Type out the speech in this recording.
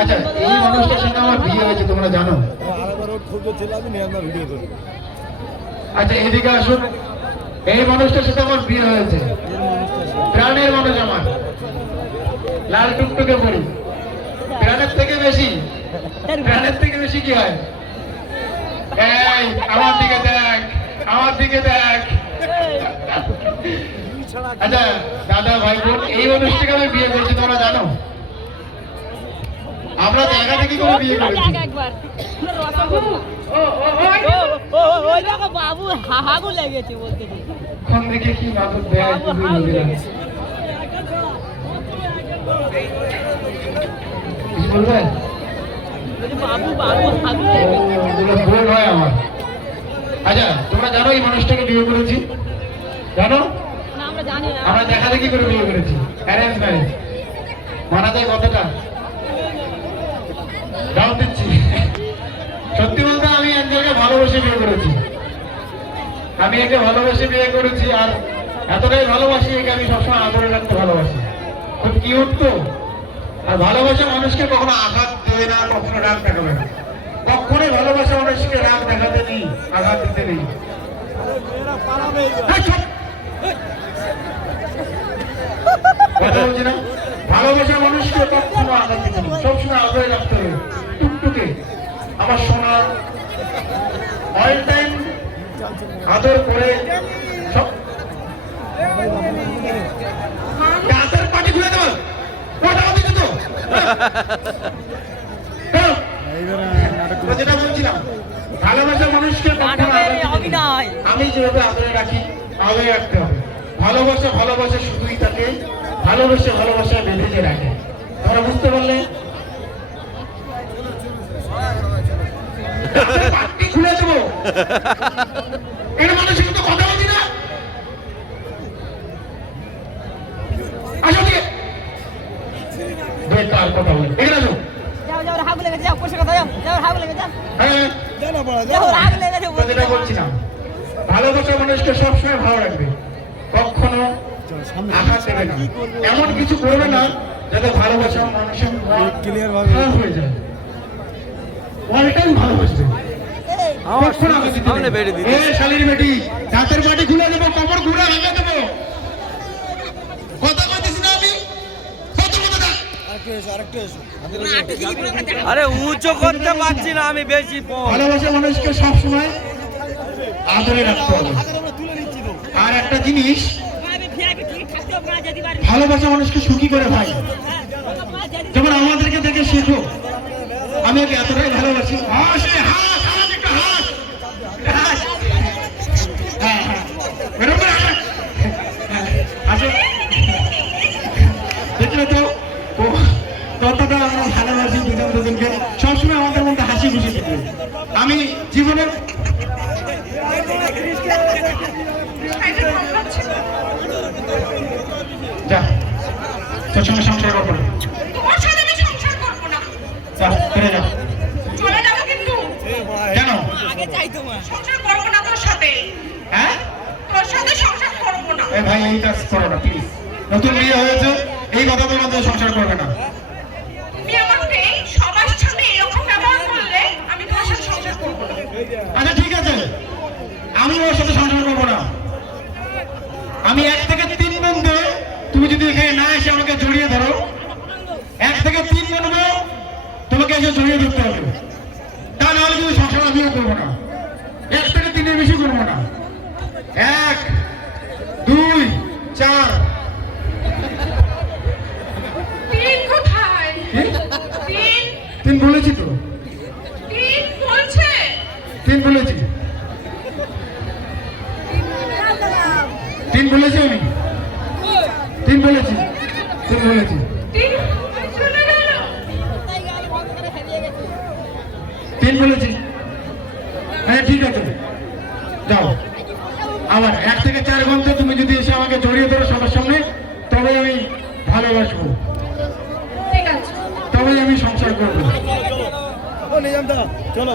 আচ্ছা, এই মানুষটার সাথে আমার বিয়ে হয়েছে, তোমরা জানো? আচ্ছা, এদিকে আসুন। এই মানুষটার সাথে আমার বিয়ে হয়েছে, প্রাণের মানুষ আমার, লাল টুকটুকে পড়ি। প্রাণের থেকে বেশি কি হয়? এই আমার দিকে দেখ, আমার দিকে দেখ। আচ্ছা দাদা, ভাই বোন, এই মানুষটাকে আমি বিয়ে করেছি, তোমরা জানো? আমরা দেখা দেখি করে বিয়ে করেছি। বাবু হাগু লেগেছে বলতে, কোন দিকে কি মাদক দেয় বলবেন? ভুল হয় আমার। আচ্ছা, তোমরা জানো এই মানুষটাকে বিয়ে করেছি? জানো? আমরা দেখা দেখি করে বিয়ে করেছি, অ্যারেঞ্জ ম্যারেজ। মানা যায় কথাটা? দাও দিচ্ছি। সত্যি বলতে আমি একজনকে ভালোবেসে বিয়ে করেছি। আমি একে ভালোবেসে বিয়ে করেছি, আর এতটাই ভালোবাসি একে আমি সবসময় আদরে রাখতে ভালোবাসি। খুব কিউট তো। আর ভালোবাসা মানুষকে কখনো আঘাত দেবে না, কখনো রাগ দেখাবে না। কখনোই ভালোবাসা মানুষকে রাগ দেখাতে নেই, আঘাত দিতে নেই। কথা বলছি না? ভালোবাসা মানুষকে কখনো আঘাত দিতে নেই, সবসময় আদরে রাখতে হবে। টুকটুকে আমার সোনা, অল টাইম আদর করে সব। গাছের পাটি খুলে দেবো, যেটা বলছিলাম, ভালোবাসা মানুষকে আমি যেভাবে আদরে রাখি, আদরে রাখতে হবে। ভালোবাসা শুধুই তাকে ভালোবাসা বেঁধে যে রাখে। তোমরা বুঝতে পারলে? পাটি খুলে দেবো, এর মানুষের তো কথা বলছি না। আসো দিকে বেকার কথা বলে, এখানে আসো। যেটা বলছিলাম, ভালোবাসা মানুষকে সবসময় ভালো রাখবে, কখনো আঘাত দেবে না, এমন কিছু করবে না যাতে ভালোবাসা মানুষের খারাপ হয়ে যায়। অল টাইম ভালোবাসবে, শালির বেটি, দাঁতের বাটি খুলে দেবো, কবর ঘুরে ভেঙে দেবো। কথা বলতেছি না আমি? আরে উঁচু করতে পারছি না আমি বেশি। ভালোবাসা মানুষকে সবসময় আদরে রাখতে হবে। আর একটা জিনিস, ভালোবাসা মানুষকে সুখী করে ভাই। যেমন আমাদেরকে দেখে শেখো, আমি ওকে এতটাই ভালোবাসি। দেখলে তো কতটা আমরা ভালোবাসি দুজনকে, সবসময় আমাদের মধ্যে হাসি খুশি থাকে। আমি জীবনের যা তোর সঙ্গে সংসার করবো না, ফিরে যাও। কেন হ্যাঁ ভাই, এই কাজ করো না প্লিজ। নতুন বিয়ে হয়েছে, এই কথা তোমাদের সংসার করবে না। আচ্ছা ঠিক আছে, আমি ওর সাথে সংসার করবো না। আমি 1 থেকে 3 বন্ধু, তুমি যদি এখানে না এসে আমাকে জড়িয়ে ধরো, 1 থেকে 3 বন্ধু তোমাকে এসে জড়িয়ে ধরতে হবে। তা নাহলে কিন্তু সংসার আমিও করবো না। 1 থেকে 3-এর বেশি করবো না। 1, 2, 4। 3 বলেছি তো, 3 বলেছি, 3 বলেছি আমি, 3 বলেছি, 3 বলেছি। হ্যাঁ ঠিক আছে, যাও। আবার 1 থেকে 4 ঘন্টা তুমি যদি এসে আমাকে জড়িয়ে ধরো সবার সামনে, তবে আমি ভালোবাসবো, তবে আমি সংসার করবো। চলো।